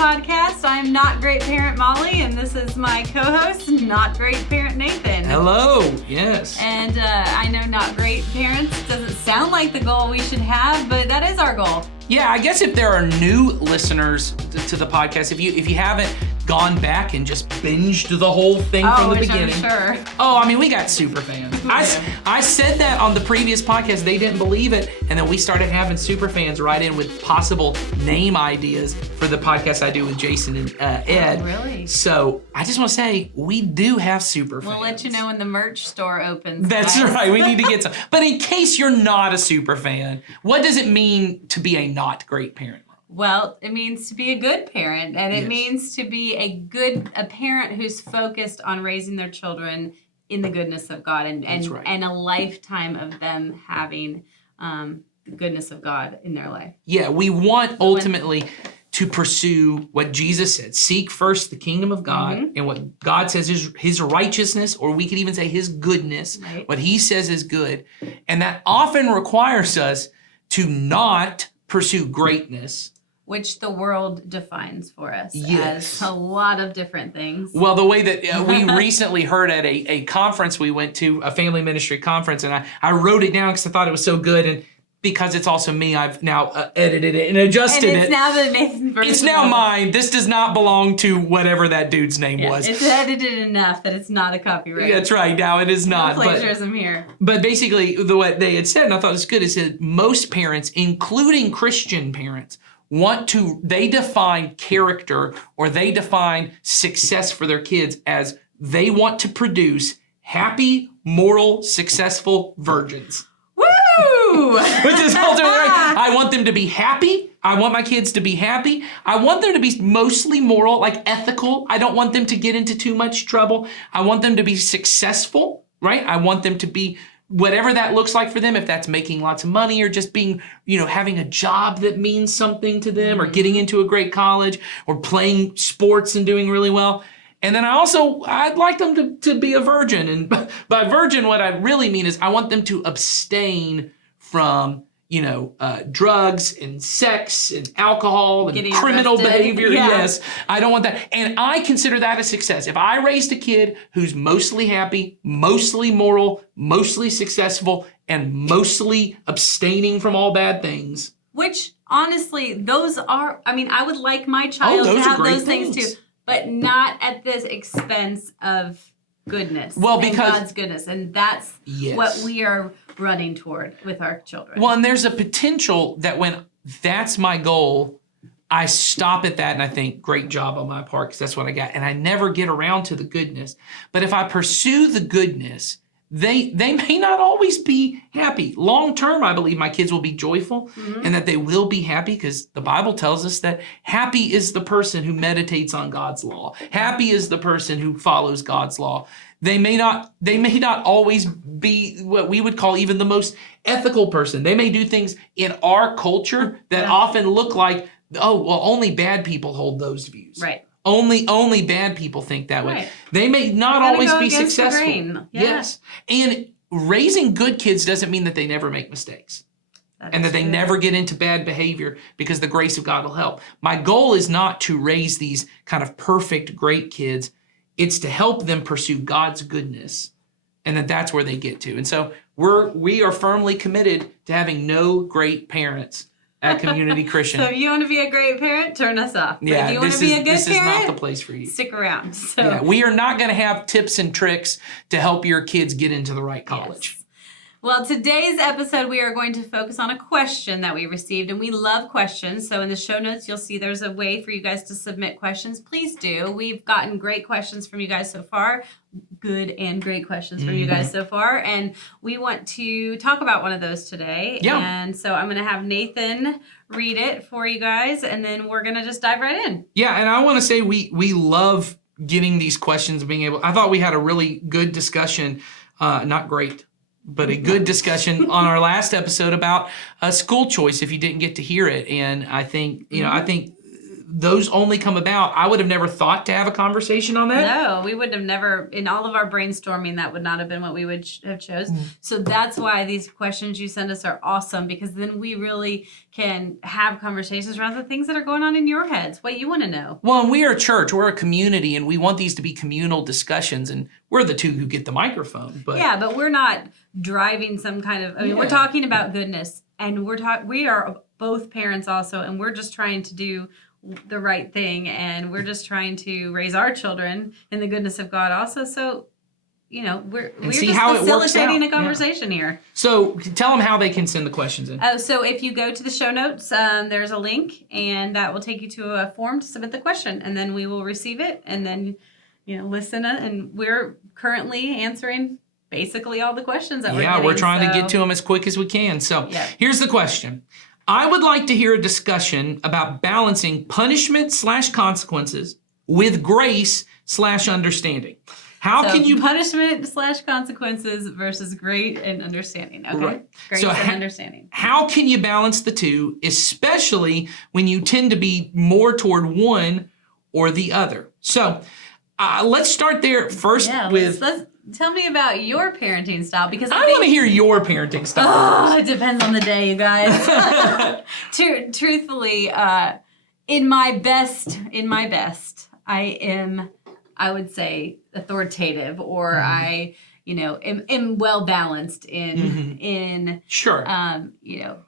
podcast. I'm Not Great Parent Molly, and this is my co-host, Not Great Parent Nathan. Hello, yes. And I know Not Great Parents doesn't sound like the goal we should have, but that is our goal. Yeah, I guess if there are new listeners to the podcast, if you haven't gone back and just binged the whole thing from the beginning. I'm sure. Oh, I mean, we got super fans. I said that on the previous podcast. They didn't believe it. And then we started having super fans write in with possible name ideas for the podcast I do with Jason and Ed. Oh, really? So I just want to say, we do have super fans. We'll let you know when the merch store opens. That's guys. right. We need to get some. But in case you're not a super fan, what does it mean to be a not great parent? Well, it means to be a good parent, and it Yes. means to be a parent who's focused on raising their children in the goodness of God and right. and a lifetime of them having the goodness of God in their life. Yeah, we want ultimately to pursue what Jesus said. Seek first the kingdom of God and what God says is his righteousness, or we could even say his goodness, Right. what he says is good. And that often requires us to not pursue greatness. Which the world defines for us Yes. as a lot of different things. Well, the way that we recently heard at a conference we went to, a family ministry conference, and I wrote it down because I thought it was so good. And because it's also me, I've now edited it and adjusted And it's it. now the Nathan version. It's now of it. mine. This does not belong to whatever that dude's name Yeah, was. it's edited enough that it's not a copyright. That's right. Now it is not. No plagiarism here. But basically, what they had said, and I thought it was good, is that most parents, including Christian parents, they define character or they define success for their kids as they want to produce happy, moral, successful virgins. Woo! Which is ultimately right. I want them to be happy. I want my kids to be happy. I want them to be mostly moral, like ethical. I don't want them to get into too much trouble. I want them to be successful, right? I want them to be whatever that looks like for them, if that's making lots of money or just being, having a job that means something to them or getting into a great college or playing sports and doing really well. And then I'd like them to be a virgin. And by virgin, what I really mean is I want them to abstain from, drugs and sex and alcohol and Getting criminal arrested. behavior. Yeah. Yes, I don't want that. And I consider that a success. If I raised a kid who's mostly happy, mostly moral, mostly successful, and mostly abstaining from all bad things. Which, honestly, I would like my child to those are have great those things things. too, but not at the expense of goodness. Well, and because- God's goodness. And that's Yes. what we are running toward with our children. Well, and there's a potential that when that's my goal, I stop at that and I think, great job on my part, because that's what I got. And I never get around to the goodness. But if I pursue the goodness, they may not always be happy. Long term, I believe my kids will be joyful and that they will be happy, because the Bible tells us that happy is the person who meditates on God's law. Happy is the person who follows God's law. They may not always be what we would call even the most ethical person. They may do things in our culture that often look like, only bad people hold those views. Right. Only bad people think that way. Right. They may not Gotta always go be against the successful. grain. Yeah. Yes. And raising good kids doesn't mean that they never make mistakes and that they never get into bad behavior, because the grace of God will help. My goal is not to raise these kind of perfect, great kids. It's to help them pursue God's goodness, and that's where they get to. And so we are firmly committed to having no great parents at Community Christian. So if you want to be a great parent, turn us off. But Yeah, if you want to this be a good is parent, not the place for you. stick around. So Yeah, we are not going to have tips and tricks to help your kids get into the right college. Yes. Well, today's episode, we are going to focus on a question that we received, and we love questions. So in the show notes, you'll see there's a way for you guys to submit questions. Please do. We've gotten great questions from you guys so far, good and great questions from you guys so far, and we want to talk about one of those today. Yeah. And so I'm going to have Nathan read it for you guys, and then we're going to just dive right in. Yeah, and I want to say we love getting these questions, I thought we had a really good discussion, not great, but a good discussion on our last episode about school choice, if you didn't get to hear it. And I think, I think those only come about, I would have never thought to have a conversation on that. No, we would have never, in all of our brainstorming, that would not have been what we would have chose. So that's why these questions you send us are awesome, because then we really can have conversations around the things that are going on in your heads, what you want to know. Well, and we are a church, we're a community, and we want these to be communal discussions, and we're the two who get the microphone. But Yeah, but we're not driving some kind of, we're talking about goodness, and we are both parents also, and we're just trying to do the right thing, and we're just trying to raise our children in the goodness of God also. So, we're see just how it works facilitating out. a conversation here. So tell them how they can send the questions in. Oh, so if you go to the show notes, there's a link, and that will take you to a form to submit the question, and then we will receive it, and then listen. And we're currently answering basically all the questions that we're getting. We're trying to get to them as quick as we can. So here's the question. I would like to hear a discussion about balancing punishment/consequences with grace/understanding. How can you punishment/consequences versus great and understanding? Okay, Right. Grace So and understanding. How can you balance the two, especially when you tend to be more toward one or the other? So let's start there first with. Let's tell me about your parenting style, because I want to hear your parenting style. It depends on the day, you guys. Truthfully, in my best, I am, I would say, authoritative, or I, am well balanced in Sure.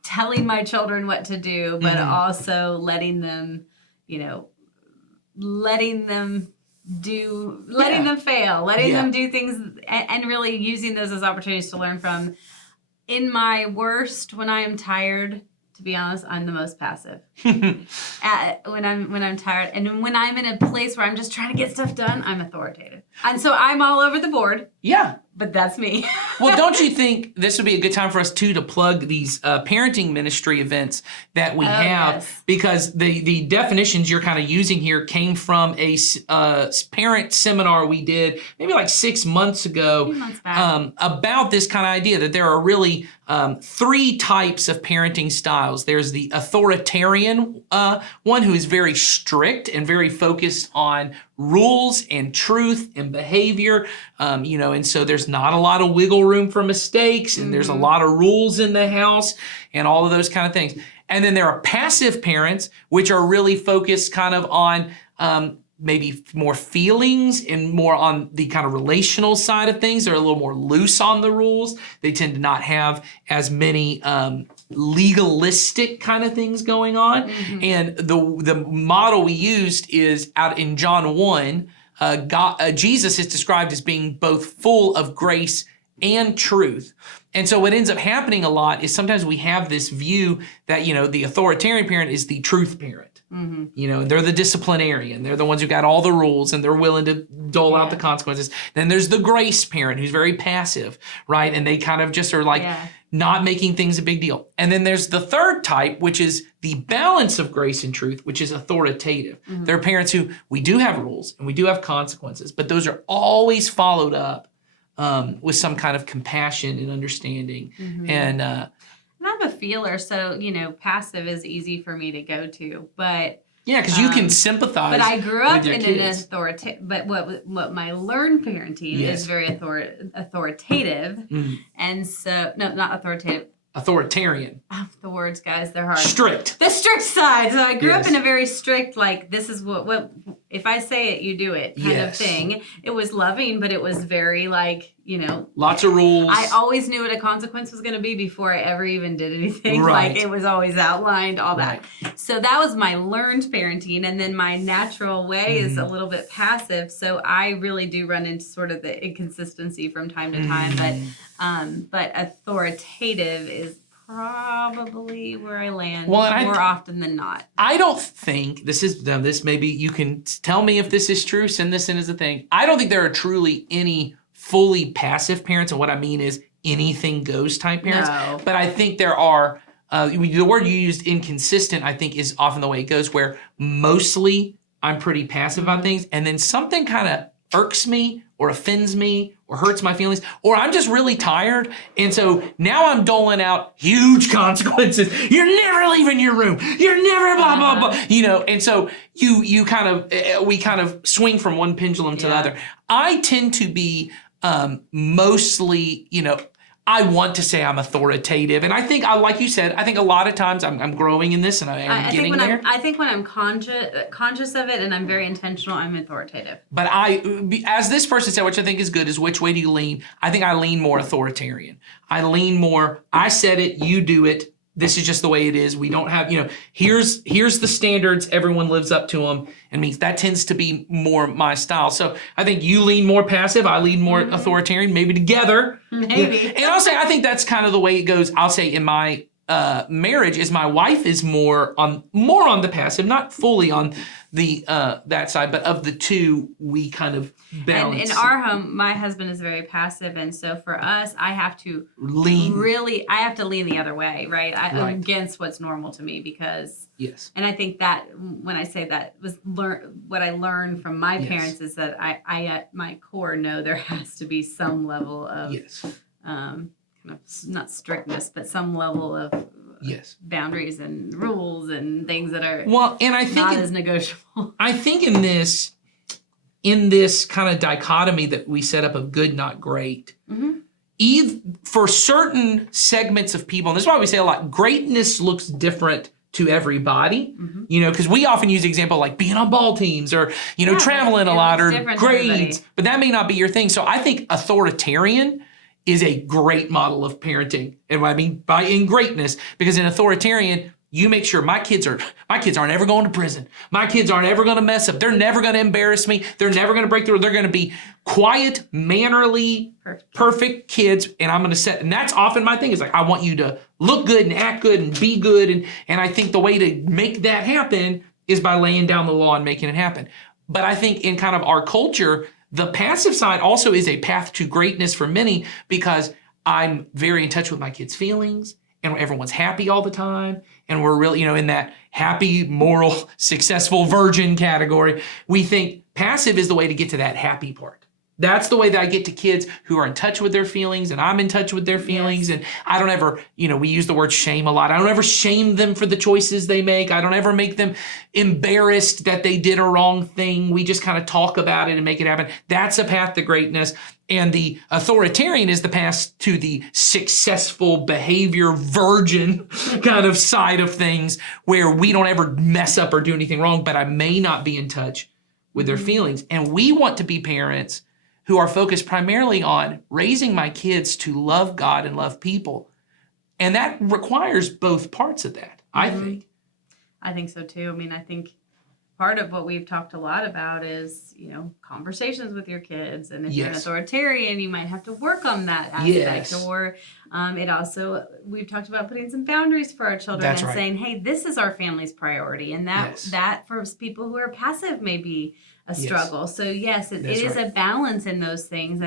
telling my children what to do, but also letting them fail, letting them do things, and really using those as opportunities to learn from. In my worst, when I am tired, to be honest, I'm the most passive. When I'm tired, and when I'm in a place where I'm just trying to get stuff done, I'm authoritative. And so I'm all over the board. Yeah. But that's me. Well, don't you think this would be a good time for us too to plug these parenting ministry events that we have? Yes. Because the definitions you're kind of using here came from a parent seminar we did maybe like 6 months ago. 2 months back. About this kind of idea that there are really 3 types of parenting styles. There's the authoritarian one, who is very strict and very focused on rules and truth and behavior, and so there's not a lot of wiggle room for mistakes, and there's a lot of rules in the house and all of those kind of things. And then there are passive parents, which are really focused kind of on maybe more feelings and more on the kind of relational side of things. They're a little more loose on the rules. They tend to not have as many legalistic kind of things going on. And the model we used is out in John 1. Jesus is described as being both full of grace and truth. And so what ends up happening a lot is sometimes we have this view that, the authoritarian parent is the truth parent. They're the disciplinarian. They're the ones who got all the rules and they're willing to dole out the consequences. Then there's the grace parent who's very passive, right? And they kind of just are like not making things a big deal. And then there's the third type, which is the balance of grace and truth, which is authoritative. There are parents who, we do have rules and we do have consequences, but those are always followed up with some kind of compassion and understanding. And I'm a feeler, so passive is easy for me to go to, but because you can sympathize. But I grew up in kids. an authoritative. But what my learned parenting is very authoritative, and so not authoritative. Authoritarian. Oh, the words, guys, they're hard. Strict. The strict side. So I grew up in a very strict, like, this is what if I say it, you do it kind of thing. It was loving, but it was very like, lots of rules. I always knew what a consequence was going to be before I ever even did anything. Right. Like, it was always outlined, all that. So that was my learned parenting. And then my natural way is a little bit passive. So I really do run into sort of the inconsistency from time to time. But authoritative is probably where I land more often than not. I don't think this maybe you can tell me if this is true, send this in as a thing. I don't think there are truly any fully passive parents, and what I mean is anything goes type parents. No. But I think there are, the word you used, inconsistent, I think is often the way it goes, where mostly I'm pretty passive about things, and then something kind of irks me or offends me or hurts my feelings, or I'm just really tired. And so now I'm doling out huge consequences. You're never leaving your room. You're never blah, blah, blah. And so we kind of swing from one pendulum to the other. I tend to be mostly, I want to say I'm authoritative. And I think, like you said, I think a lot of times I'm growing in this and I'm getting there. I think when I'm conscious of it and I'm very intentional, I'm authoritative. But as this person said, which I think is good, is which way do you lean? I think I lean more authoritarian. I lean more, I said it, you do it. This is just the way it is. We don't have, here's the standards. Everyone lives up to them. And means that tends to be more my style. So I think you lean more passive. I lean more authoritarian, maybe together. Maybe. And I'll say, I think that's kind of the way it goes. I'll say in my marriage is my wife is more on the passive, not fully on the that side, but of the two, we kind of balance. And in our home, my husband is very passive, and so for us, I have to lean the other way, right? I'm against what's normal to me because and I think that when I say that was what I learned from my parents is that I at my core know there has to be some level of kind of not strictness, but some level of boundaries and rules and things that are and I think not as negotiable. I think in this kind of dichotomy that we set up of good, not great, for certain segments of people, and this is why we say a lot, greatness looks different to everybody, because we often use the example like being on ball teams or, traveling a lot or grades, but that may not be your thing. So I think authoritarian is a great model of parenting. And what I mean by in greatness, because in authoritarian, you make sure my kids aren't ever going to prison. My kids aren't ever going to mess up. They're never going to embarrass me. They're never going to break through. They're going to be quiet, mannerly, perfect kids. And I'm going to set, and that's often my thing is like, I want you to look good and act good and be good. And I think the way to make that happen is by laying down the law and making it happen. But I think in kind of our culture, the passive side also is a path to greatness for many because I'm very in touch with my kids' feelings and everyone's happy all the time. And we're really, in that happy, moral, successful virgin category. We think passive is the way to get to that happy part. That's the way that I get to kids who are in touch with their feelings and I'm in touch with their feelings. And I don't ever, we use the word shame a lot. I don't ever shame them for the choices they make. I don't ever make them embarrassed that they did a wrong thing. We just kind of talk about it and make it happen. That's a path to greatness. And the authoritarian is the path to the successful behavior virgin kind of side of things where we don't ever mess up or do anything wrong, but I may not be in touch with their feelings. And we want to be parents who are focused primarily on raising my kids to love God and love people. And that requires both parts of that, I think. I think so too. I mean, I think part of what we've talked a lot about is, conversations with your kids. And if you're an authoritarian, you might have to work on that aspect. Or we've talked about putting some boundaries for our children saying, hey, this is our family's priority. And that for people who are passive may be a struggle. So yes, it is a balance in those things.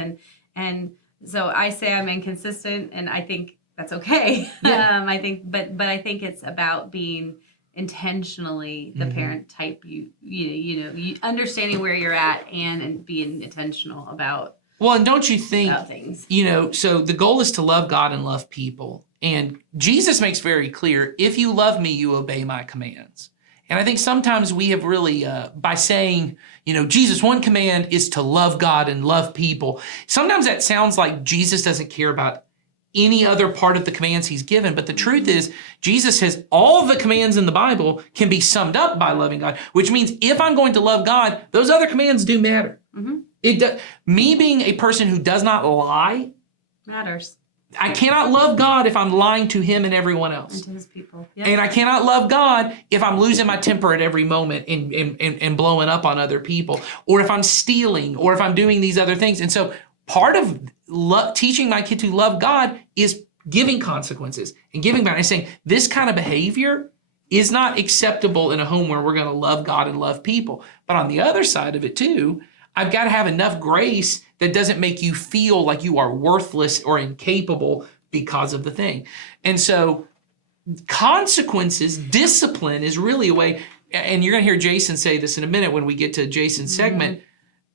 And so I say I'm inconsistent and I think that's okay. I think, but I think it's about being intentionally the parent type, you understanding where you're at and being intentional about and don't you think, things. So the goal is to love God and love people. And Jesus makes very clear, if you love me, you obey my commands. And I think sometimes we have really, by saying, Jesus, one command is to love God and love people. Sometimes that sounds like Jesus doesn't care about any other part of the commands he's given. But the truth is, Jesus says all the commands in the Bible can be summed up by loving God, which means if I'm going to love God, those other commands do matter. Me being a person who does not lie matters. I cannot love God if I'm lying to him and everyone else. And to his people. Yep. And I cannot love God if I'm losing my temper at every moment and blowing up on other people, or if I'm stealing, or if I'm doing these other things. And so part of teaching my kid to love God is giving consequences and giving boundaries, saying this kind of behavior is not acceptable in a home where we're going to love God and love people. But on the other side of it too, I've got to have enough grace that doesn't make you feel like you are worthless or incapable because of the thing. And so consequences, discipline is really a way, and you're going to hear Jason say this in a minute when we get to Jason's segment,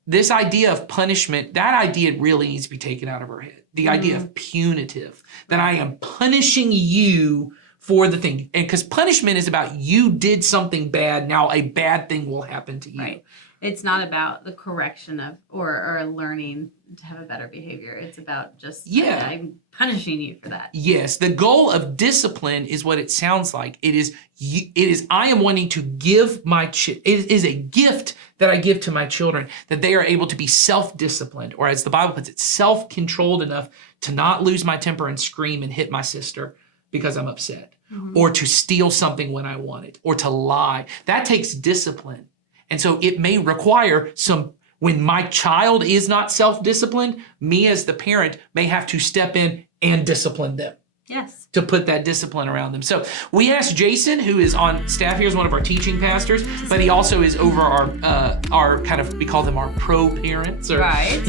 this idea of punishment, that idea really needs to be taken out of our head. The idea of punitive, that I am punishing you for the thing. And because punishment is about you did something bad, now a bad thing will happen to you. Right. It's not about the correction of or learning to have a better behavior. It's about just I'm punishing you for that. Yes, the goal of discipline is what it sounds like. It is I am wanting to give it is a gift that I give to my children, that they are able to be self-disciplined, or as the Bible puts it, self-controlled enough to not lose my temper and scream and hit my sister because I'm upset, or to steal something when I want it, or to lie. That takes discipline. And so it may require when my child is not self-disciplined, me as the parent may have to step in and discipline them. Yes. To put that discipline around them. So we asked Jason, who is on staff here as one of our teaching pastors, but he also is over our kind of, we call them our pro parents, or right.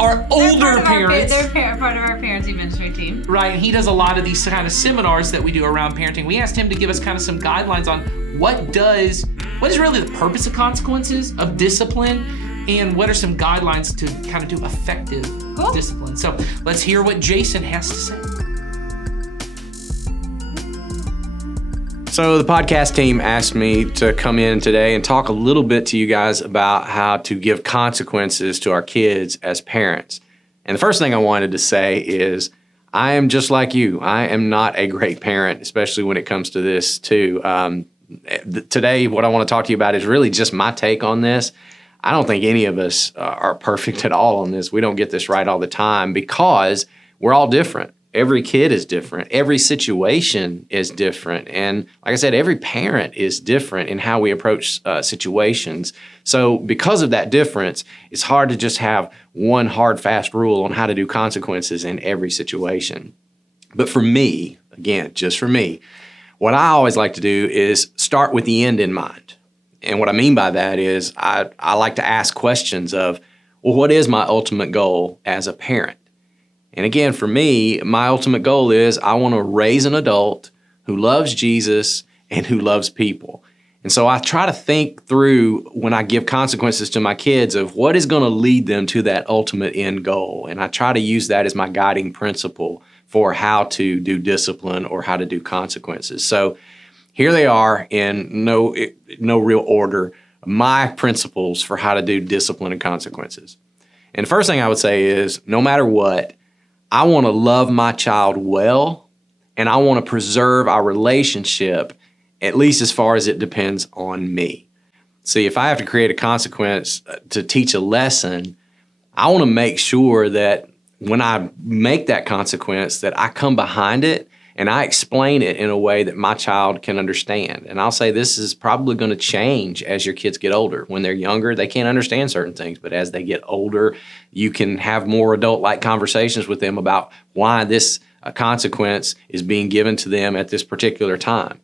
our older parents. They're part of our parenting ministry team. Right, and he does a lot of these kind of seminars that we do around parenting. We asked him to give us kind of some guidelines on what is really the purpose of consequences, of discipline, and what are some guidelines to kind of do effective discipline. So let's hear what Jason has to say. So the podcast team asked me to come in today and talk a little bit to you guys about how to give consequences to our kids as parents. And the first thing I wanted to say is I am just like you. I am not a great parent, especially when it comes to this too. Today, what I want to talk to you about is really just my take on this. I don't think any of us are perfect at all on this. We don't get this right all the time because we're all different. Every kid is different. Every situation is different. And like I said, every parent is different in how we approach situations. So because of that difference, it's hard to just have one hard, fast rule on how to do consequences in every situation. But for me, again, just for me, what I always like to do is start with the end in mind. And what I mean by that is I like to ask questions of, well, what is my ultimate goal as a parent? And again, for me, my ultimate goal is I want to raise an adult who loves Jesus and who loves people. And so I try to think through when I give consequences to my kids of what is going to lead them to that ultimate end goal. And I try to use that as my guiding principle for how to do discipline or how to do consequences. So here they are in no real order, my principles for how to do discipline and consequences. And the first thing I would say is no matter what, I want to love my child well, and I want to preserve our relationship, at least as far as it depends on me. See, if I have to create a consequence to teach a lesson, I want to make sure that when I make that consequence, that I come behind it and I explain it in a way that my child can understand. And I'll say this is probably going to change as your kids get older. When they're younger, they can't understand certain things, but as they get older, you can have more adult-like conversations with them about why this consequence is being given to them at this particular time.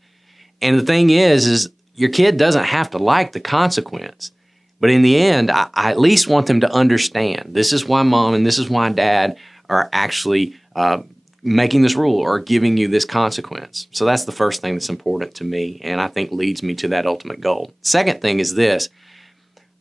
And the thing is your kid doesn't have to like the consequence. But in the end, I at least want them to understand this is why mom and this is why dad are actually making this rule or giving you this consequence. So that's the first thing that's important to me and I think leads me to that ultimate goal. Second thing is this.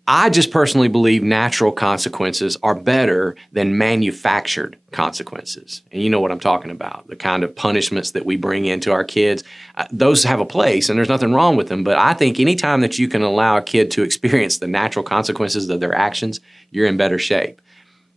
I just personally believe natural consequences are better than manufactured consequences. And you know what I'm talking about, the kind of punishments that we bring into our kids. Those have a place and there's nothing wrong with them. But I think anytime that you can allow a kid to experience the natural consequences of their actions, you're in better shape.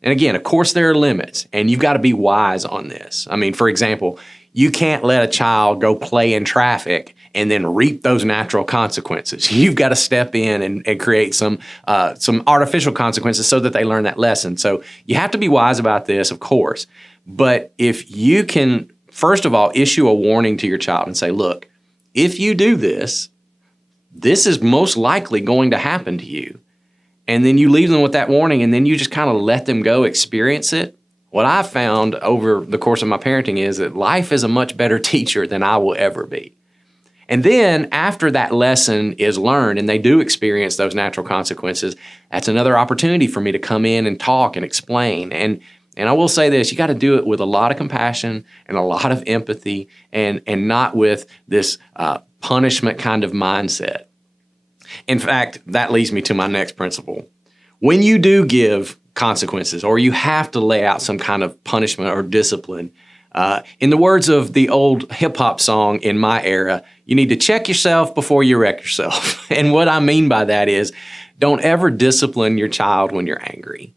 And again, of course, there are limits, and you've got to be wise on this. I mean, for example, you can't let a child go play in traffic and then reap those natural consequences. You've got to step in and create some artificial consequences so that they learn that lesson. So you have to be wise about this, of course. But if you can, first of all, issue a warning to your child and say, look, if you do this, this is most likely going to happen to you. And then you leave them with that warning and then you just kind of let them go experience it. What I've found over the course of my parenting is that life is a much better teacher than I will ever be. And then after that lesson is learned and they do experience those natural consequences, that's another opportunity for me to come in and talk and explain. And I will say this, you got to do it with a lot of compassion and a lot of empathy and not with this punishment kind of mindset. In fact, that leads me to my next principle. when you do give consequences or you have to lay out some kind of punishment or discipline, in the words of the old hip hop song in my era, you need to check yourself before you wreck yourself. And what I mean by that is, don't ever discipline your child when you're angry.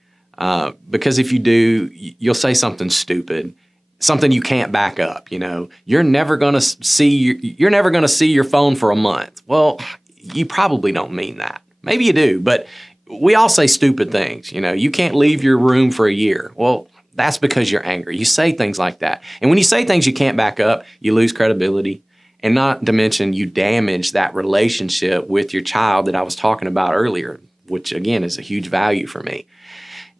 Because if you do, you'll say something stupid, something you can't back up. You're never gonna see your phone for a month. Well, you probably don't mean that. Maybe you do, but we all say stupid things. You can't leave your room for a year. Well, that's because you're angry. You say things like that. And when you say things you can't back up, you lose credibility. And not to mention, you damage that relationship with your child that I was talking about earlier, which again is a huge value for me.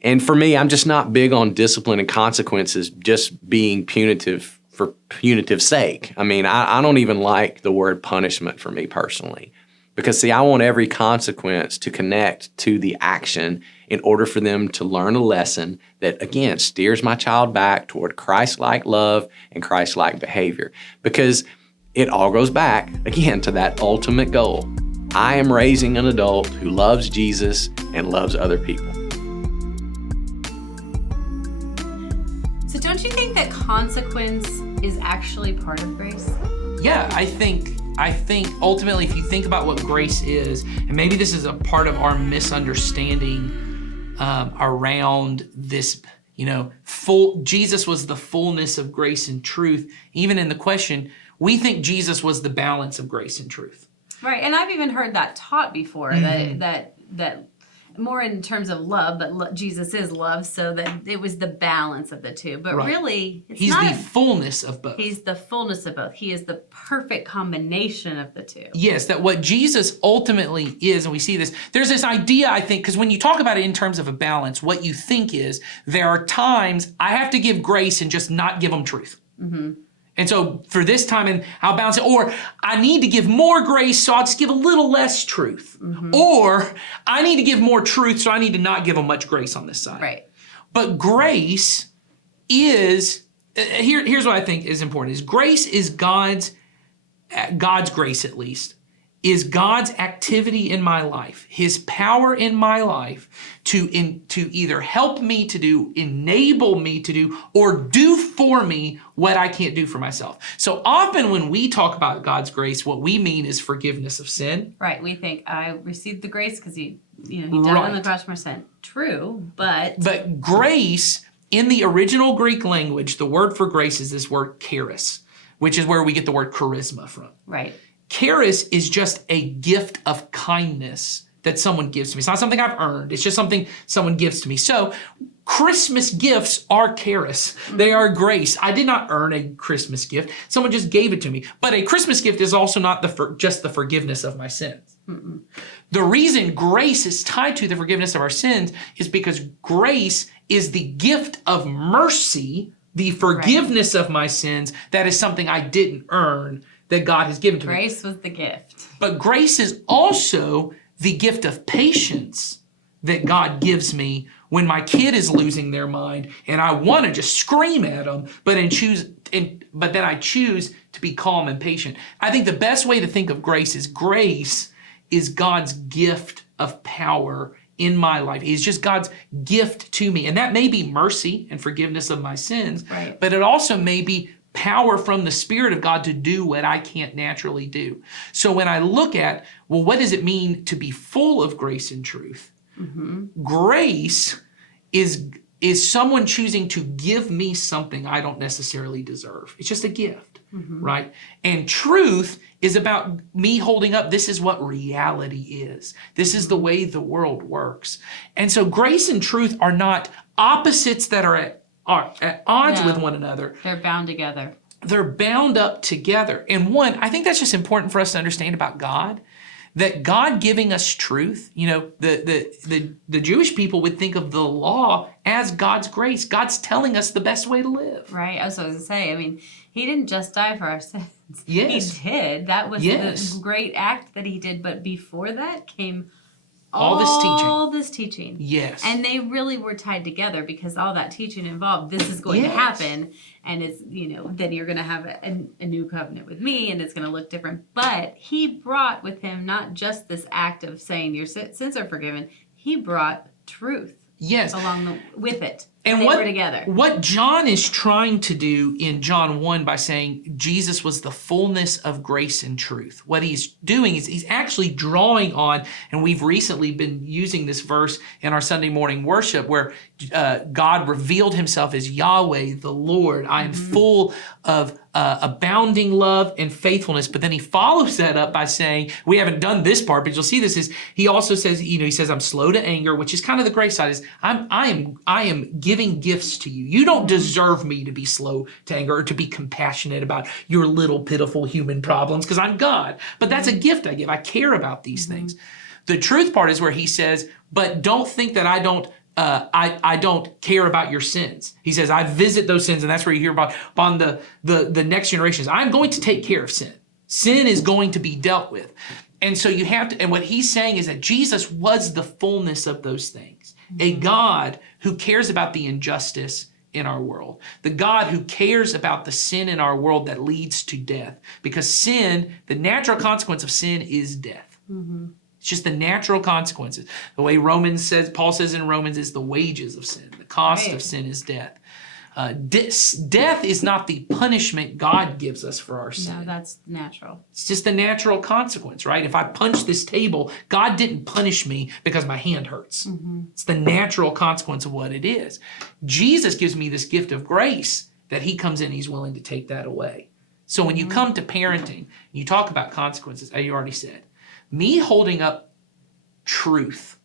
And for me, I'm just not big on discipline and consequences just being punitive for punitive sake. I mean, I don't even like the word punishment for me personally. Because see, I want every consequence to connect to the action in order for them to learn a lesson that, again, steers my child back toward Christ-like love and Christ-like behavior. Because it all goes back, again, to that ultimate goal. I am raising an adult who loves Jesus and loves other people. So don't you think that consequence is actually part of grace? Yeah, I think ultimately, if you think about what grace is, and maybe this is a part of our misunderstanding around this, Jesus was the fullness of grace and truth. Even in the question, we think Jesus was the balance of grace and truth. Right, and I've even heard that taught before, that more in terms of love, but Jesus is love, so that it was the balance of the two. But right. Really, He's the fullness of both. He's the fullness of both. He is the perfect combination of the two. Yes, that what Jesus ultimately is, and we see this, there's this idea, I think, because when you talk about it in terms of a balance, what you think is, there are times I have to give grace and just not give them truth. Mm-hmm. And so for this time, and I'll balance it. Or I need to give more grace, so I'll just give a little less truth. Mm-hmm. Or I need to give more truth, so I need to not give them much grace on this side. Right. But grace is, here's what I think is important, is grace is God's grace at least, is God's activity in my life, his power in my life to either help me to do, enable me to do, or do for me what I can't do for myself. So often when we talk about God's grace, what we mean is forgiveness of sin. Right. We think I received the grace because he died on the cross for my sin. True, but grace in the original Greek language, the word for grace is this word charis, which is where we get the word charisma from. Right. Charis is just a gift of kindness that someone gives to me. It's not something I've earned. It's just something someone gives to me. So Christmas gifts are charis. They are grace. I did not earn a Christmas gift. Someone just gave it to me. But a Christmas gift is also not just the forgiveness of my sins. Mm-mm. The reason grace is tied to the forgiveness of our sins is because grace is the gift of mercy, the forgiveness of my sins. That is something I didn't earn, that God has given to me. Grace was the gift. But grace is also the gift of patience that God gives me when my kid is losing their mind and I want to just scream at them, but then I choose to be calm and patient. I think the best way to think of grace is God's gift of power in my life. It's just God's gift to me. And that may be mercy and forgiveness of my sins, right. But it also may be power from the Spirit of God to do what I can't naturally do. So when I look at, well, what does it mean to be full of grace and truth? Mm-hmm. Grace is someone choosing to give me something I don't necessarily deserve. It's just a gift, right? And truth is about me holding up, this is what reality is. This is the way the world works. And so grace and truth are not opposites that are at odds with one another. They're bound together. They're bound up together. And I think that's just important for us to understand about God, that God giving us truth, the Jewish people would think of the law as God's grace. God's telling us the best way to live. Right. I was going to say, he didn't just die for our sins. Yes. He did. That was the great act that he did. But before that came all this teaching. Yes. And they really were tied together because all that teaching involved, this is going to happen. And it's, then you're going to have a new covenant with me and it's going to look different. But he brought with him not just this act of saying your sins are forgiven. He brought truth Yes. with it. And they were together. What John is trying to do in John 1 by saying Jesus was the fullness of grace and truth, what he's doing is he's actually drawing on, and we've recently been using this verse in our Sunday morning worship where God revealed himself as Yahweh, the Lord. I am full of abounding love and faithfulness. But then he follows that up by saying, we haven't done this part, but you'll see this is, he also says, he says, I'm slow to anger, which is kind of the grace side, is I am giving gifts to you. You don't deserve me to be slow to anger or to be compassionate about your little pitiful human problems because I'm God. But that's a gift I give. I care about these things. The truth part is where he says, but don't think that I don't care about your sins. He says, I visit those sins, and that's where you hear about on the next generations. I'm going to take care of sin. Sin is going to be dealt with. And so you have to, and what he's saying is that Jesus was the fullness of those things. A God who cares about the injustice in our world. The God who cares about the sin in our world that leads to death. Because sin, the natural consequence of sin is death. It's just the natural consequences. The way Paul says in Romans, is the wages of sin. The cost of sin is death. Death is not the punishment God gives us for our sin. No, that's natural. It's just the natural consequence, right? If I punch this table, God didn't punish me because my hand hurts. It's the natural consequence of what it is. Jesus gives me this gift of grace that he comes in, he's willing to take that away. So when you come to parenting, you talk about consequences, as you already said, me holding up truth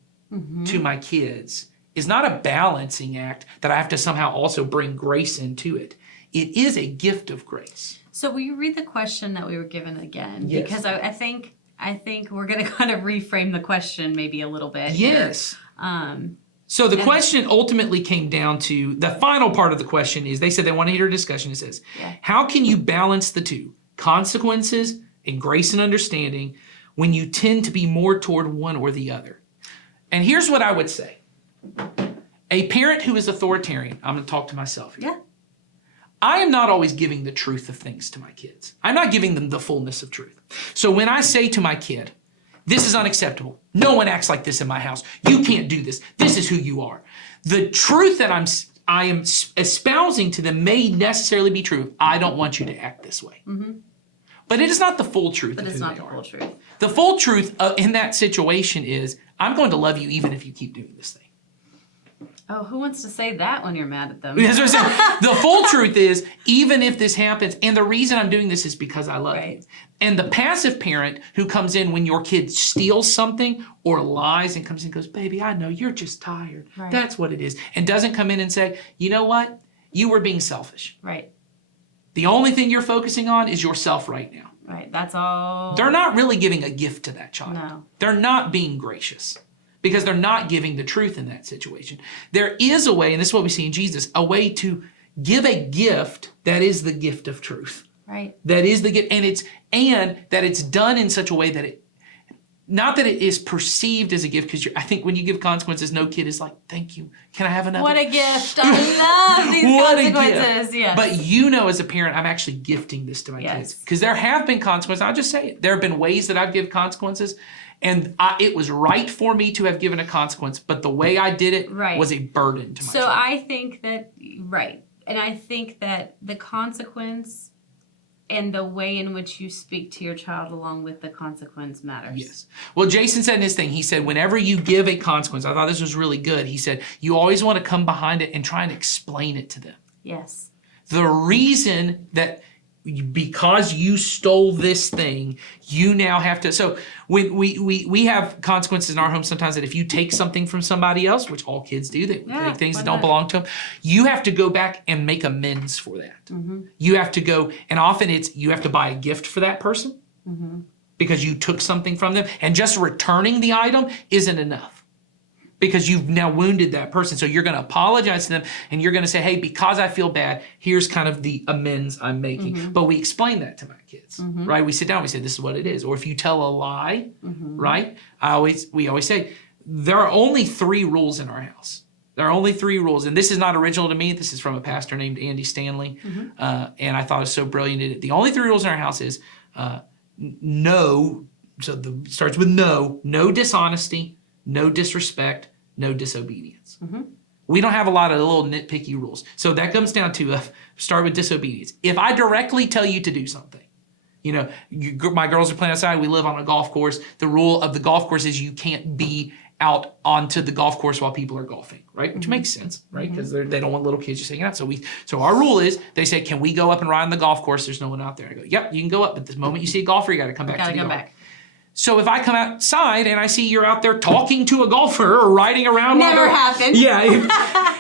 to my kids is not a balancing act that I have to somehow also bring grace into it. It is a gift of grace. So will you read the question that we were given again? Yes. Because I think we're going to kind of reframe the question maybe a little bit. Yes. Here. So the question ultimately came down to, the final part of the question is, they said they want to hear a discussion. It says, how can you balance the two, consequences and grace and understanding, when you tend to be more toward one or the other? And here's what I would say. A parent who is authoritarian, I'm going to talk to myself here. Yeah. I am not always giving the truth of things to my kids. I'm not giving them the fullness of truth. So when I say to my kid, this is unacceptable. No one acts like this in my house. You can't do this. This is who you are. The truth that I am espousing to them may necessarily be true. I don't want you to act this way. But it is not the full truth But of it's who not they the are. full truth. The full truth in that situation is, I'm going to love you even if you keep doing this thing. Oh, who wants to say that when you're mad at them? That's what I'm saying. The full truth is, even if this happens, and the reason I'm doing this is because I love you. And the passive parent who comes in when your kid steals something or lies and comes in and goes, baby, I know you're just tired. Right. That's what it is. And doesn't come in and say, you know what? You were being selfish. Right. The only thing you're focusing on is yourself right now. Right. That's all. They're not really giving a gift to that child. No. They're not being gracious because they're not giving the truth in that situation. There is a way, and this is what we see in Jesus, a way to give a gift that is the gift of truth. Right. That is the gift, and that it's done in such a way that it, not that it is perceived as a gift, because I think when you give consequences, no kid is like, thank you, can I have another? What a gift. I love these What a consequences. gift. Yes. But you know, as a parent, I'm actually gifting this to my kids. Because there have been consequences. I'll just say it. There have been ways that I've given consequences, and it was right for me to have given a consequence, but the way I did it was a burden to my child. So I think that, right. And I think that the consequence and the way in which you speak to your child along with the consequence matters. Yes. Well, Jason said in his thing, he said, whenever you give a consequence, I thought this was really good. He said, you always want to come behind it and try and explain it to them. Yes. The reason that because you stole this thing, you now have to. So when we have consequences in our home sometimes that if you take something from somebody else, which all kids do, they take things that don't belong to them, you have to go back and make amends for that. Mm-hmm. You have to go, and often it's you have to buy a gift for that person because you took something from them, and just returning the item isn't enough. Because you've now wounded that person. So you're going to apologize to them and you're going to say, hey, because I feel bad, here's kind of the amends I'm making. But we explain that to my kids, right? We sit down, we say, this is what it is. Or if you tell a lie, right? We always say, there are only 3 rules in our house. There are only 3 rules. And this is not original to me. This is from a pastor named Andy Stanley. And I thought it was so brilliant. The only 3 rules in our house is no, so starts with no dishonesty, no disrespect, no disobedience. We don't have a lot of little nitpicky rules. So that comes down to start with disobedience. If I directly tell you to do something, you know, my girls are playing outside. We live on a golf course. The rule of the golf course is you can't be out onto the golf course while people are golfing, right? Which makes sense, right? Because they don't want little kids just hanging out. So our rule is they say, can we go up and ride on the golf course? There's no one out there. I go, yep, you can go up. But the moment you see a golfer, you got to come back to the yard. back. So if I come outside and I see you're out there talking to a golfer or riding around, Never happened. Yeah,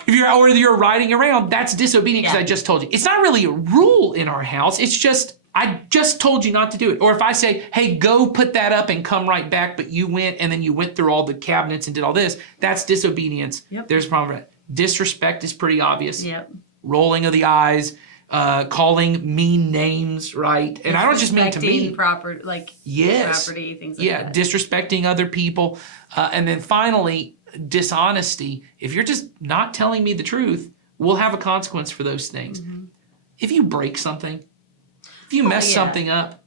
if you're riding around, that's disobedient because I just told you. It's not really a rule in our house. It's just I just told you not to do it. Or if I say, hey, go put that up and come right back, but you went and then you went through all the cabinets and did all this, that's disobedience. Yep. There's a problem with that. Disrespect is pretty obvious. Yep. Rolling of the eyes, calling mean names, right? And I don't just mean to me. Property, property, things like that. Disrespecting other people. And then finally, dishonesty. If you're just not telling me the truth, we'll have a consequence for those things. If you break something, if you mess something up,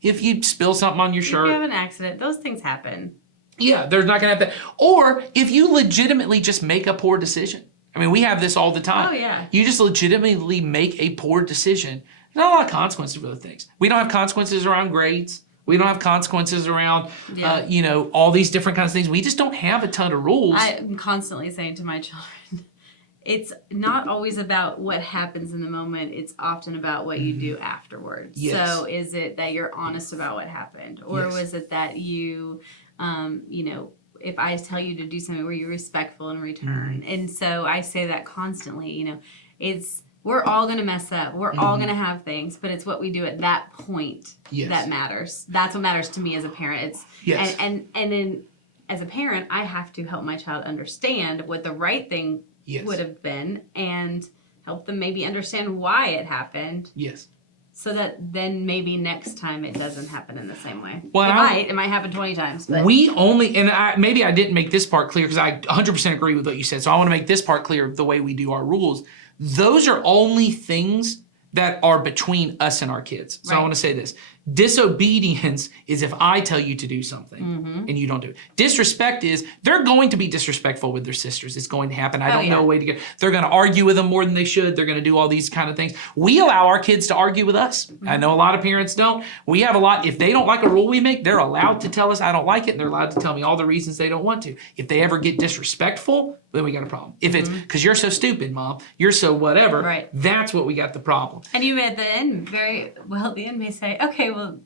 if you spill something on your shirt. If you have an accident, those things happen. Yeah, there's not going to have that. Or if you legitimately just make a poor decision. I mean, we have this all the time. Oh, yeah. You just legitimately make a poor decision. There's not a lot of consequences for those things. We don't have consequences around grades. We don't have consequences around, all these different kinds of things. We just don't have a ton of rules. I'm constantly saying to my children, it's not always about what happens in the moment. It's often about what you do afterwards. Yes. So is it that you're honest about what happened? Or Yes. was it that you, if I tell you to do something, were you respectful in return? And so I say that constantly, we're all going to mess up. We're all going to have things, but it's what we do at that point that matters. That's what matters to me as a parent. Yes. And then as a parent, I have to help my child understand what the right thing would have been and help them maybe understand why it happened. Yes. So that then maybe next time it doesn't happen in the same way. Well, It might happen 20 times. But we only, and maybe I didn't make this part clear because I 100% agree with what you said. So I want to make this part clear the way we do our rules. Those are only things that are between us and our kids. So I want to say this. Disobedience is if I tell you to do something and you don't do it. Disrespect is they're going to be disrespectful with their sisters. It's going to happen. I don't know a way to get. They're going to argue with them more than they should. They're going to do all these kind of things. We allow our kids to argue with us. I know a lot of parents don't. We have a lot. If they don't like a rule we make, they're allowed to tell us I don't like it, and they're allowed to tell me all the reasons they don't want to. If they ever get disrespectful, then we got a problem. If it's because you're so stupid, Mom, you're so whatever, that's what we got the problem. And you at the end, may say, okay, well,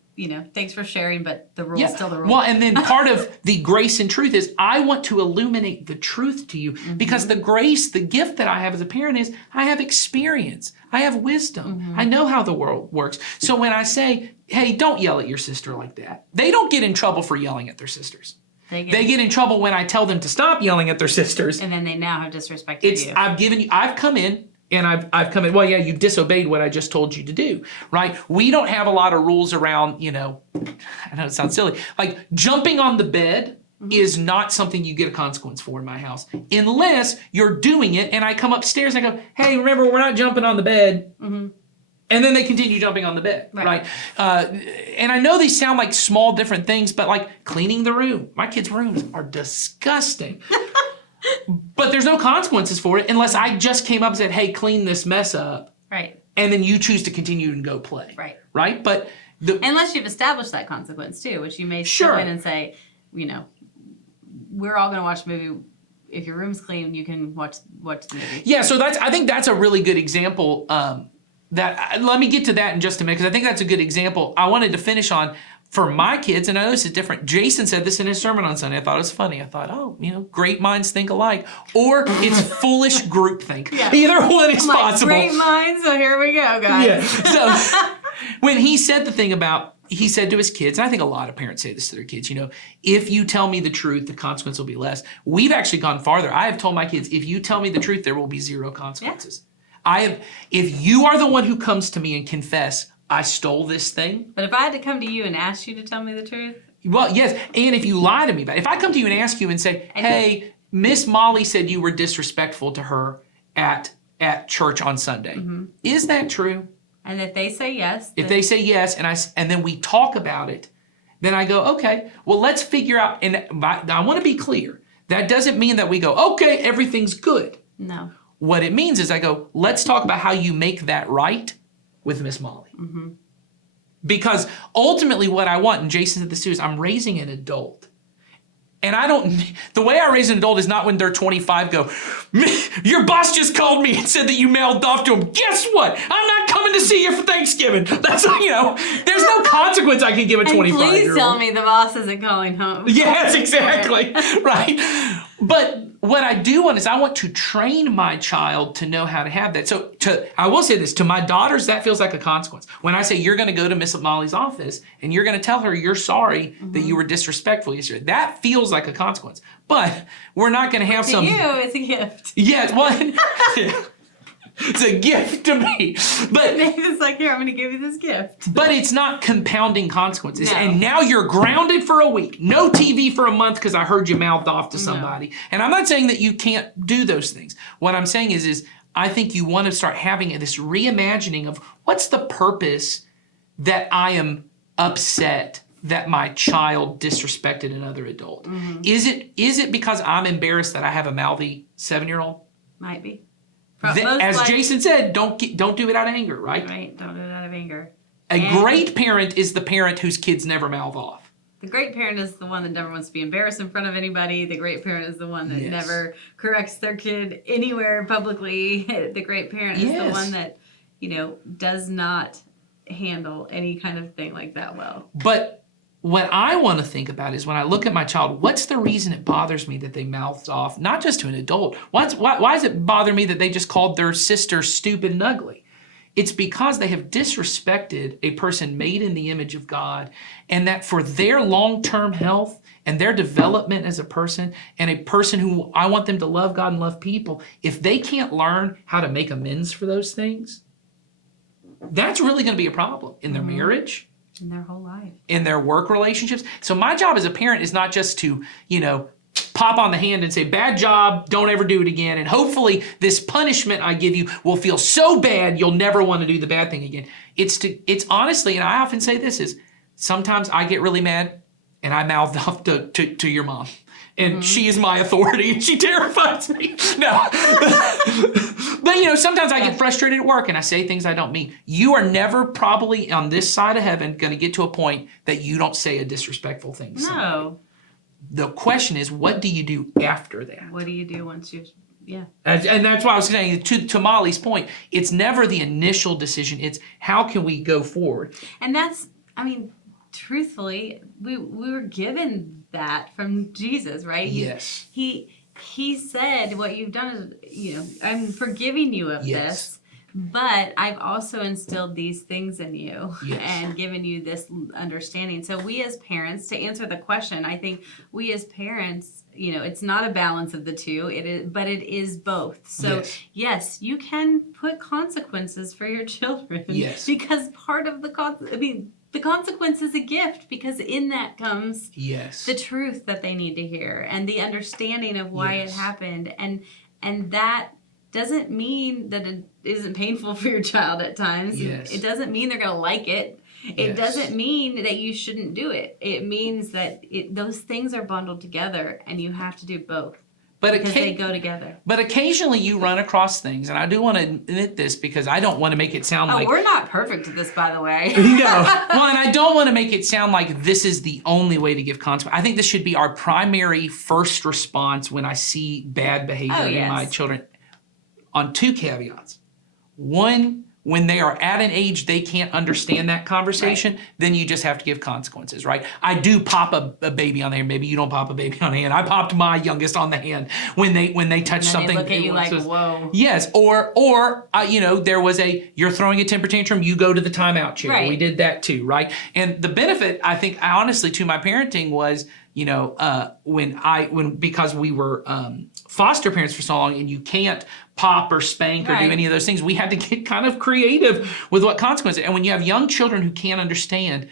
thanks for sharing, but the rule's still the rule. Well, and then part of the grace and truth is I want to illuminate the truth to you because the grace, the gift that I have as a parent is I have experience. I have wisdom. I know how the world works. So when I say, hey, don't yell at your sister like that, they don't get in trouble for yelling at their sisters. They get in trouble when I tell them to stop yelling at their sisters. And then they now have disrespected you. I've come in and I've come in, well, yeah, you disobeyed what I just told you to do, right? We don't have a lot of rules around, I know it sounds silly, like jumping on the bed is not something you get a consequence for in my house, unless you're doing it and I come upstairs and I go, hey, remember, we're not jumping on the bed. And then they continue jumping on the bed, right? And I know these sound like small different things, but like cleaning the room. My kids' rooms are disgusting. But there's no consequences for it unless I just came up and said, hey, clean this mess up. Right. And then you choose to continue and go play. Right. Right? But unless you've established that consequence too, which you may go in and say, we're all going to watch a movie. If your room's clean, you can watch the movie. Yeah, so I think that's a really good example. Let me get to that in just a minute because I think that's a good example. I wanted to finish on for my kids, and I know this is different. Jason said this in his sermon on Sunday. I thought it was funny. I thought, great minds think alike, or it's foolish groupthink. Yeah. Either one is possible. Great minds. So here we go, guys. Yeah. So when he said the thing about, he said to his kids, and I think a lot of parents say this to their kids, if you tell me the truth, the consequence will be less. We've actually gone farther. I have told my kids, if you tell me the truth, there will be zero consequences. Yeah. If you are the one who comes to me and confess, I stole this thing. But if I had to come to you and ask you to tell me the truth? Well, yes. And if you lie to me, if I come to you and ask you and say, hey, Miss Molly said you were disrespectful to her at church on Sunday. Is that true? And if they say yes. If they say yes, and then we talk about it, then I go, okay, well, let's figure out, and I want to be clear. That doesn't mean that we go, okay, everything's good. No. What it means is I go, let's talk about how you make that right with Miss Molly. Because ultimately what I want, and Jason said this too, is I'm raising an adult. And the way I raise an adult is not when they're 25 go, your boss just called me and said that you mailed off to him. Guess what? I'm not coming to see you for Thanksgiving. That's, there's no consequence I can give a 25-year-old. And please tell me the boss isn't calling home. Yes, exactly. Right. But what I do want is I want to train my child to know how to have that. So I will say this, to my daughters, that feels like a consequence. When I say you're going to go to Miss Molly's office and you're going to tell her you're sorry that you were disrespectful yesterday, that feels like a consequence. But we're not going to have To you, it's a gift. Yeah, well, it's a gift to me. But It's like, here, I'm going to give you this gift. But it's not compounding consequences. No. And now you're grounded for a week. No TV for a month because I heard you mouthed off to somebody. And I'm not saying that you can't do those things. What I'm saying is I think you want to start having this reimagining of what's the purpose that I am upset that my child disrespected another adult. Is it because I'm embarrassed that I have a mouthy 7-year-old? Might be. As Jason said, don't do it out of anger, right? Right, don't do it out of anger. A great parent is the parent whose kids never mouth off. The great parent is the one that never wants to be embarrassed in front of anybody. The great parent is the one that never corrects their kid anywhere publicly. The great parent is the one that, does not handle any kind of thing like that well. But what I want to think about is when I look at my child, what's the reason it bothers me that they mouthed off, not just to an adult? Why does it bother me that they just called their sister stupid and ugly? It's because they have disrespected a person made in the image of God, and that for their long-term health and their development as a person, and a person who I want them to love God and love people, if they can't learn how to make amends for those things, that's really going to be a problem in their marriage, in their whole life, in their work relationships. So my job as a parent is not just to, pop on the hand and say, bad job, don't ever do it again. And hopefully this punishment I give you will feel so bad you'll never want to do the bad thing again. It's honestly, and I often say this, is sometimes I get really mad and I mouth off to your mom. And she is my authority and she terrifies me. No. But sometimes I get frustrated at work and I say things I don't mean. You are never probably on this side of heaven going to get to a point that you don't say a disrespectful thing to somebody. No. The question is, what do you do after that? What do you do once you've, And that's why I was saying, to Molly's point, it's never the initial decision. It's how can we go forward? And that's, truthfully, we were given that from Jesus, right? Yes. He said, what you've done is, I'm forgiving you of this, but I've also instilled these things in you and given you this understanding. So we as parents, to answer the question, I think we as parents, it's not a balance of the two, but it is both. So yes, you can put consequences for your children. Yes. Because part of the consequence is a gift, because in that comes the truth that they need to hear and the understanding of why it happened. And that doesn't mean that it isn't painful for your child at times. Yes. It doesn't mean they're going to like it. It doesn't mean that you shouldn't do it. It means that those things are bundled together and you have to do both. Because they go together. But occasionally you run across things, and I do want to admit this because I don't want to make it sound like... we're not perfect at this, by the way. No. Well, and I don't want to make it sound like this is the only way to give consequence. I think this should be our primary first response when I see bad behavior in my children, on 2 caveats. One, when they are at an age they can't understand that conversation, then you just have to give consequences, right? I do pop a baby on the hand. Maybe you don't pop a baby on the hand. I popped my youngest on the hand when they touch something. They look at you like, whoa. Yes, or there was you're throwing a temper tantrum, you go to the timeout chair. Right. We did that too, right? And the benefit, I think, honestly, to my parenting was, because we were foster parents for so long, and you can't pop or spank or do any of those things, we had to get kind of creative with what consequences. And when you have young children who can't understand,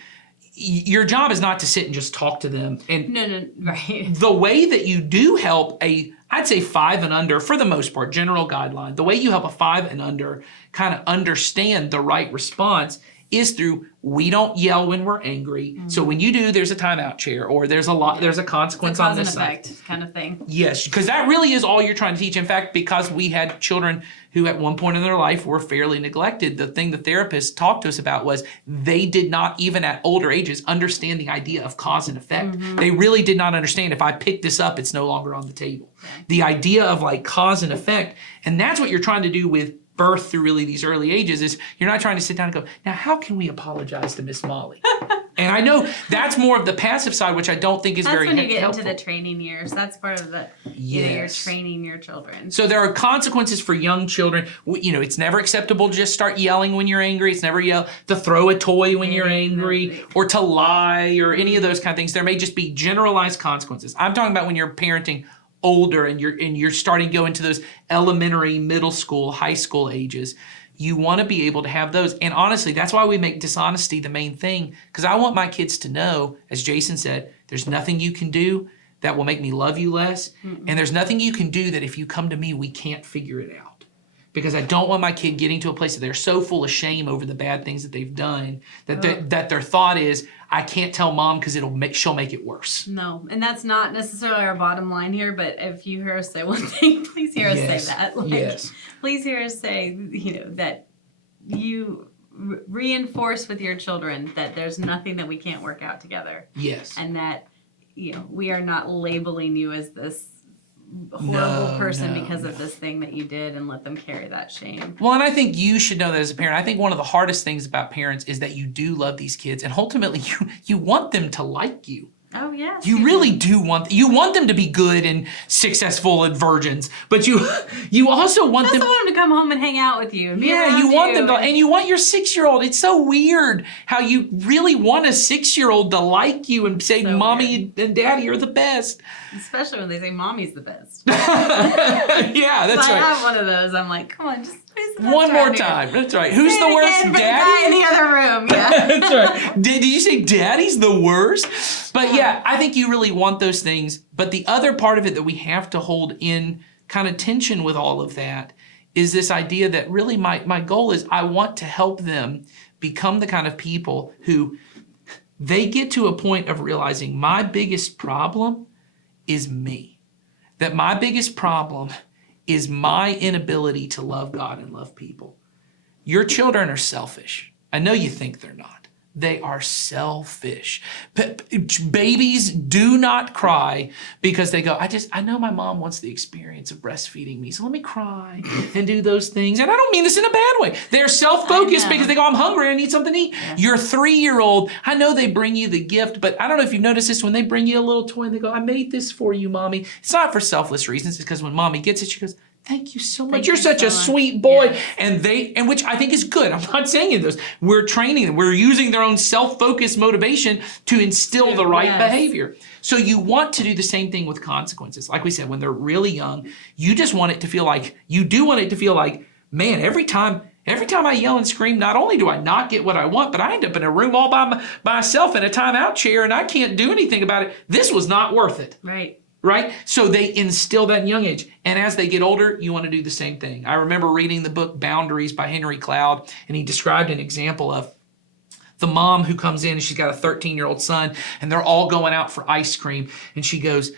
your job is not to sit and just talk to them. And No, right. the way that you do help I'd say 5 and under, for the most part, general guideline, the way you help a 5 and under kind of understand the right response is through we don't yell when we're angry. So when you do, there's a timeout chair or there's a consequence on Cause this and side. effect kind of thing. Yes, because that really is all you're trying to teach. In fact, because we had children who at one point in their life were fairly neglected, the thing the therapist talked to us about was they did not, even at older ages, understand the idea of cause and effect. They really did not understand if I pick this up, it's no longer on the table. The idea of like cause and effect, and that's what you're trying to do with birth through really these early ages is you're not trying to sit down and go, now how can we apologize to Miss Molly? And I know that's more of the passive side, which I don't think is That's very when you get helpful. into the training years. That's part of the, you're Yes. training your children. So there are consequences for young children. You know, it's never acceptable to just start yelling when you're angry. It's never to throw a toy when you're angry or to lie or any of those kind of things. There may just be generalized consequences. I'm talking about when you're parenting older and you're starting to go into those elementary, middle school, high school ages. You want to be able to have those. And honestly, that's why we make dishonesty the main thing, because I want my kids to know, as Jason said, there's nothing you can do that will make me love you less. And there's nothing you can do that if you come to me, we can't figure it out. Because I don't want my kid getting to a place that they're so full of shame over the bad things that they've done that that their thought is, I can't tell mom because she'll make it worse. No, and that's not necessarily our bottom line here, but if you hear us say one thing, please hear us say that. Like, Yes. Please hear us say, that you reinforce with your children that there's nothing that we can't work out together. Yes. And that, we are not labeling you as this horrible person because of this thing that you did and let them carry that shame. Well, and I think you should know that as a parent. I think one of the hardest things about parents is that you do love these kids, and ultimately you want them to like you. Oh, yes. You really do want them to be good and successful and virgins, but you also want them. I want them to come home and hang out with you. And be Yeah, around you want them to, and you want your 6-year-old. It's so weird how you really want a 6-year-old to like you and say, So "Mommy and Daddy are the best." Especially when they say mommy's the best. Yeah, that's I right. have one of those. I'm like, come on, just who's the best One more around here? time. That's right. Who's Say the it worst, again for the guy in Daddy? the other room. Yeah. That's right. Did you say Daddy's the worst? But yeah, I think you really want those things. But the other part of it that we have to hold in kind of tension with all of that is this idea that really my goal is I want to help them become the kind of people who they get to a point of realizing my biggest problem is me. That my biggest problem is my inability to love God and love people. Your children are selfish. I know you think they're not. They are selfish. Babies do not cry because they go, I know my mom wants the experience of breastfeeding me, so let me cry and do those things. And I don't mean this in a bad way. They're self-focused because they go, I'm hungry, I need something to eat. Yeah. Your 3-year-old, I know they bring you the gift, but I don't know if you've noticed this, when they bring you a little toy and they go, I made this for you, Mommy. It's not for selfless reasons. It's because when Mommy gets it, she goes, thank you so much. Thank You're you such so a much. sweet boy. Yes. And which I think is good. I'm not saying it is. We're training them. We're using their own self-focused motivation to instill the right Yes. behavior. So you want to do the same thing with consequences. Like we said, when they're really young, you just want it to feel like, man, every time I yell and scream, not only do I not get what I want, but I end up in a room all by myself in a timeout chair and I can't do anything about it. This was not worth it. Right? So they instill that in young age. And as they get older, you want to do the same thing. I remember reading the book Boundaries by Henry Cloud, and he described an example of the mom who comes in and she's got a 13-year-old son and they're all going out for ice cream. And she goes,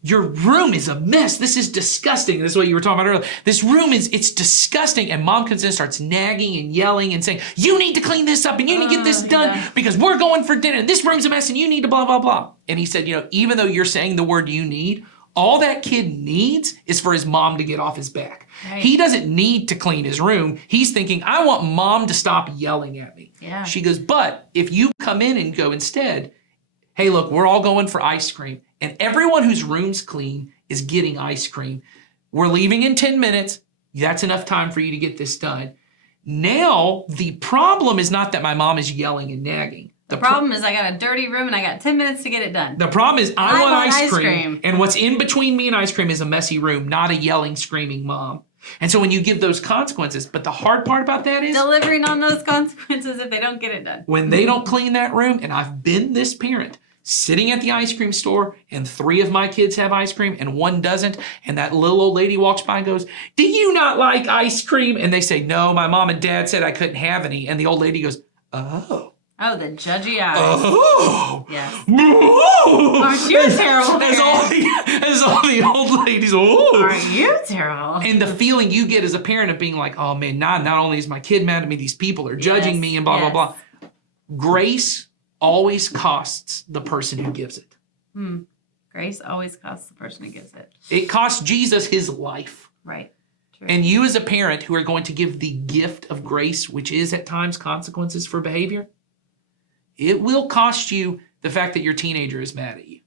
your room is a mess. This is disgusting. This is what you were talking about earlier. This room it's disgusting. And mom comes in and starts nagging and yelling and saying, you need to clean this up and you need to get this done because we're going for dinner. This room's a mess and you need to blah, blah, blah. And he said, even though you're saying the word you need, all that kid needs is for his mom to get off his back. Right. He doesn't need to clean his room. He's thinking, I want mom to stop yelling at me. Yeah. She goes, but if you come in and go instead, hey, look, we're all going for ice cream. And everyone whose room's clean is getting ice cream. We're leaving in 10 minutes. That's enough time for you to get this done. Now, the problem is not that my mom is yelling and nagging. The problem is I got a dirty room and I got 10 minutes to get it done. The problem is I want ice cream. cream. And what's in between me and ice cream is a messy room, not a yelling, screaming mom. And so when you give those consequences, but the hard part about that is delivering on those consequences if they don't get it done. When they don't clean that room, and I've been this parent, sitting at the ice cream store and 3 of my kids have ice cream and 1 doesn't. And that little old lady walks by and goes, do you not like ice cream? And they say, no, my mom and dad said I couldn't have any. And the old lady goes, Oh. Oh, the judgy eyes. Oh. Yes. Oh. Aren't you terrible? As all the old ladies. Oh. Aren't you terrible? And the feeling you get as a parent of being like, oh man, not only is my kid mad at me, these people are judging Yes, me and blah, yes. blah, blah. Grace always costs the person who gives it. Grace always costs the person who gives it. It cost Jesus his life. Right. True. And you as a parent who are going to give the gift of grace, which is at times consequences for behavior, it will cost you the fact that your teenager is mad at you,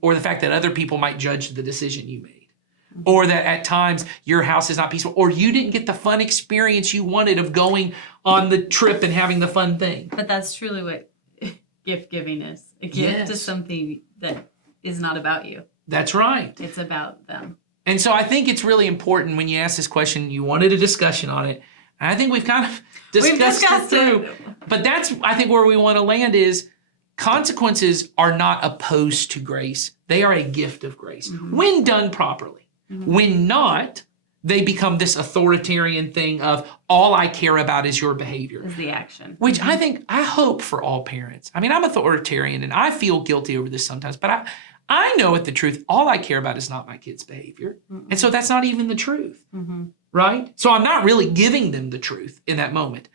or the fact that other people might judge the decision you made, or that at times your house is not peaceful, or you didn't get the fun experience you wanted of going on the trip and having the fun thing. But that's truly what gift giving is. A gift is something that is not about you. That's right. It's about them. And so I think it's really important when you ask this question, you wanted a discussion on it. And I think we've kind of discussed it through. But that's, I think, where we want to land is consequences are not opposed to grace. They are a gift of grace when done properly. When not, they become this authoritarian thing of all I care about is your behavior. Is the action. Which I hope for all parents. I mean, I'm authoritarian and I feel guilty over this sometimes, but I know at the truth, all I care about is not my kid's behavior. And so that's not even the truth, right? So I'm not really giving them the truth in that moment.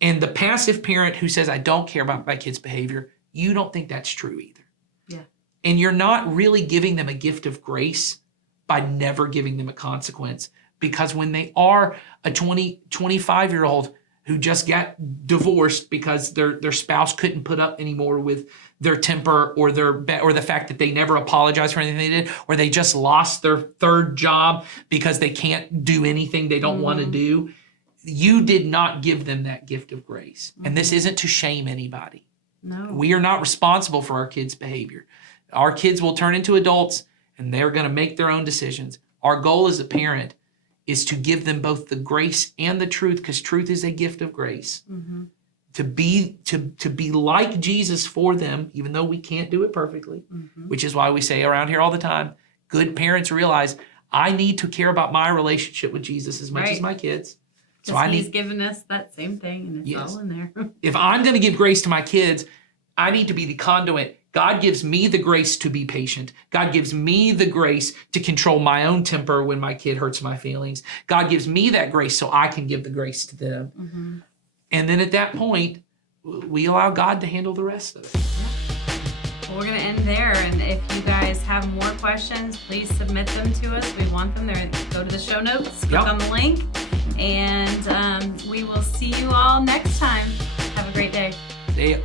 And the passive parent who says, I don't care about my kid's behavior, you don't think that's true either. Yeah. And you're not really giving them a gift of grace by never giving them a consequence. Because when they are a 25-year-old who just got divorced because their spouse couldn't put up anymore with their temper or the fact that they never apologized for anything they did, or they just lost their third job because they can't do anything they don't want to do, you did not give them that gift of grace. And this isn't to shame anybody. No. We are not responsible for our kids' behavior. Our kids will turn into adults and they're going to make their own decisions. Our goal as a parent is to give them both the grace and the truth, because truth is a gift of grace. To be like Jesus for them, even though we can't do it perfectly, which is why we say around here all the time, good parents realize I need to care about my relationship with Jesus as much as my kids. So He's given us that same thing, and it's all in there. If I'm going to give grace to my kids, I need to be the conduit. God gives me the grace to be patient. God gives me the grace to control my own temper when my kid hurts my feelings. God gives me that grace so I can give the grace to them. And then at that point, we allow God to handle the rest of it. Well, we're going to end there. And if you guys have more questions, please submit them to us. We want them there. Go to the show notes, click on the link, and we will see you all next time. Have a great day. See ya.